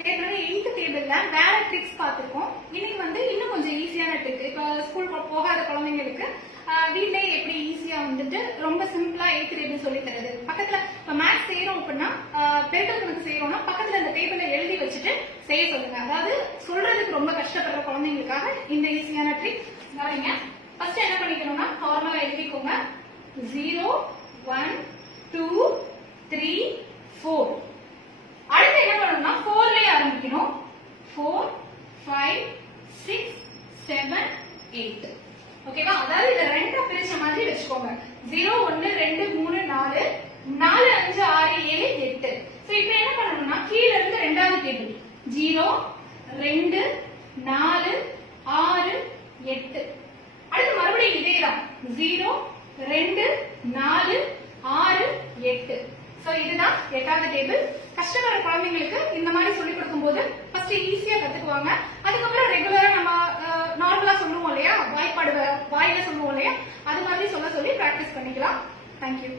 ஏற்கனவே 8th டேபிள்ல வேற ட்ரிக்ஸ் பார்த்திருக்கோம். இன்னைக்கு வந்து இன்னும் கொஞ்சம் ஈஸியான ட்ரிக். இப்ப ஸ்கூல் போகாத குழந்தைங்களுக்கு வீட்லயே எப்படி ஈஸியா வந்துட்டு ரொம்ப சிம்பிளா 8th டேபிள் சொல்லி தருது. பக்கத்துல இப்ப மேத்ஸ் செய்யறோம் அப்படின்னா பெருக்கல் கணக்கு செய்யறோம்னா பக்கத்துல அந்த டேபிள எழுதி வச்சுட்டு செய்ய சொல்லுங்க. அதாவது சொல்றதுக்கு ரொம்ப கஷ்டப்படுற குழந்தைங்களுக்காக இந்த ஈஸியான ட்ரிக் பாருங்க. ஃபர்ஸ்ட் என்ன பண்ணிக்கணும்னா நார்மலா எழுதிக்கோங்க. 0 1 2 3 4. அடுத்து என்ன பண்ணணும்னா 4லயே ஆரம்பிக்கணும். 4 5 6 7 8. ஓகேவா? அதாவது இத ரெண்டா பிரிச்ச மாதிரி வெச்சுக்கோங்க. 0 1 2 3 4 4 5 6 7 8. சோ இப்போ என்ன பண்ணணும்னா கீழ இருந்து ரெண்டாவது டேபிள் 0 2 4 6 8. அடுத்து மறுபடியும் இதேதான் 0 2 4 6 8. சோ இதுதான் 8வது டேபிள். கஷ்டமான குழந்தைங்களுக்கு இந்த மாதிரி சொல்லி கொடுக்கும்போது ஃபர்ஸ்ட் ஈஸியா கத்துக்குவாங்க. அதுக்கப்புறம் ரெகுலரா நம்ம நார்மலா சொல்லுவோம் இல்லையா, வாய்ப்பாடு வாயில சொல்லுவோம் இல்லையா, அது மாதிரி சொல்ல சொல்லி பிராக்டிஸ் பண்ணிக்கலாம். தேங்க்யூ.